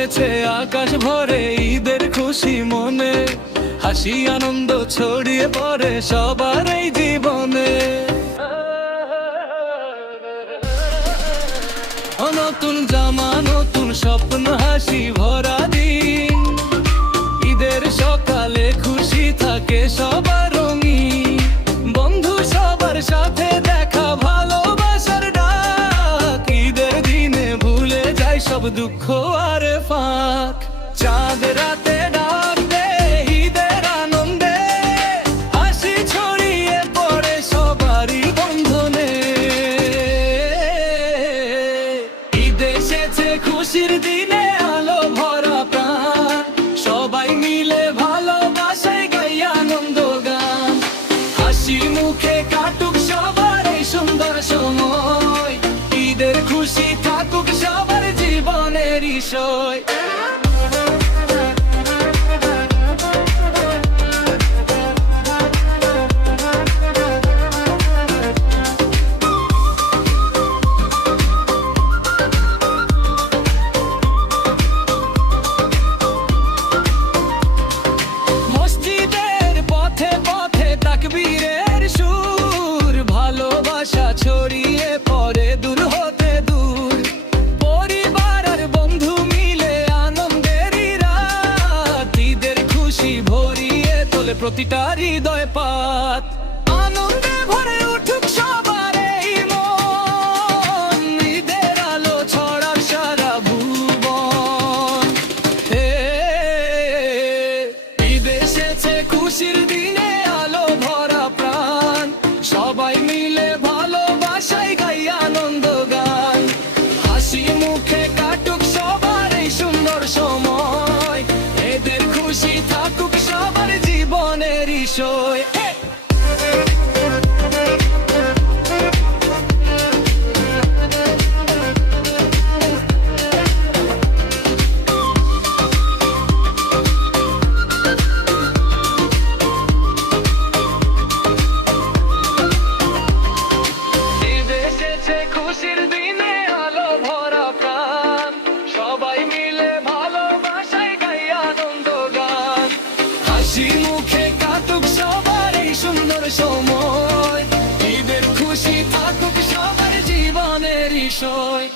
হয়েছে আকাশ ভরে ঈদের খুশি মনে, হাসি আনন্দ ছড়িয়ে পড়ে সবার এই জীবনে। নতুন জামা নতুন স্বপ্ন হাসি ভরা দিন, ঈদের সকালে খুশি থাকে সবার রঙিন। বন্ধু সবার সাথে দেখা ভালোবাসার ডাক, ঈদের দিনে ভুলে যায় সব দুঃখ আর ফাঁক। চাঁদ রাতে ডাক দে ঈদের আনন্দে, হাসি ছড়িয়ে পড়ে সবারই বন্ধনে। ঈদ এসেছে খুশির দিনে আলো ভরা প্রাণ, সবাই মিলে ভালোবাসায় গাই আনন্দ গান। হাসি মুখে কাটুক সবার এই সুন্দর সময়, ঈদের খুশি থাকুক সবার জীবনের বিষয়। মসজিদের পথে পথে তাকবীরের সুর, ভালোবাসা ছড়িয়ে পড়ে দূর হতে দূর। পরিবার আর বন্ধু মিলে আনন্দেরই রাত, ঈদের খুশি ভরিয়ে তোলে প্রতিটা হৃদয় পাত। আনন্দে ভরে উঠুক সবার এই মন, ঈদের আলো ছড়াক সারা ভুবন। ঈদ এসেছে খুশির দিনে আলো ভরা প্রাণ, সবাই মিলে ভালোবাসায় গাই আনন্দ গান। হাসি মুখে কাটুক সবার এই সুন্দর সময়, এদের খুশি থাকুক সবার জীবনের বিষয়। খুশির দিনে আলো ভরা প্রাণ, সবাই মিলে ভালোবাসায় গাই আনন্দ গান। হাসি মুখে কাটুক সবার এই সুন্দর সময়, ঈদের খুশি থাকুক সবার জীবনের বিষয়।